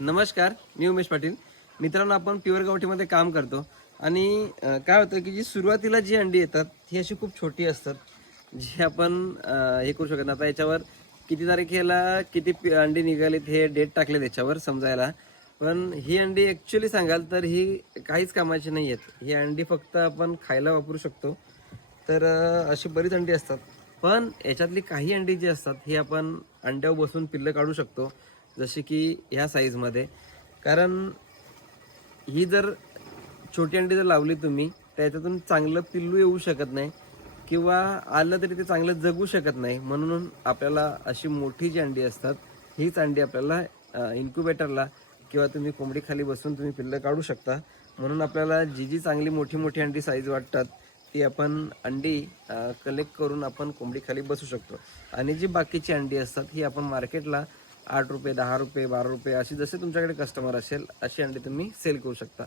नमस्कार, मी उमेश पाटील. मित्रांनो, आपण प्युअर गावठीमध्ये काम करतो आणि काय होतं की जी सुरुवातीला जी अंडी येतात ही अशी खूप छोटी असतात, जी आपण हे करू शकत नाही. आता याच्यावर किती तारखेला किती अंडी निघालीत हे डेट टाकले त्याच्यावर समजायला. पण ही अंडी ॲक्च्युअली सांगाल तर ही काहीच कामाची नाही आहेत. ही अंडी फक्त आपण खायला वापरू शकतो. तर अशी बरीच अंडी असतात. पण याच्यातली काही अंडी जी असतात ही आपण अंड्यावर बसून पिल्लं काढू शकतो. जशी की ह्या साईजमध्ये. कारण ही जर छोटी अंडी जर लावली तुम्ही, तर याच्यातून चांगलं पिल्लू येऊ शकत नाही किंवा आलं तरी ते चांगलं जगू शकत नाही. म्हणून आपल्याला अशी मोठी जी अंडी असतात, हीच अंडी आपल्याला इन्क्युबेटरला किंवा तुम्ही कोंबडीखाली बसून तुम्ही पिल्लं काढू शकता. म्हणून आपल्याला जी चांगली मोठी अंडी साईज वाटतात, ती आपण अंडी कलेक्ट करून आपण कोंबडीखाली बसू शकतो. आणि जी बाकीची अंडी असतात, ही आपण मार्केटला ₹8, ₹10, ₹12 अशी जसे तुमच्याकडे कस्टमर असेल, अशी अंडी तुम्ही सेल करू शकता.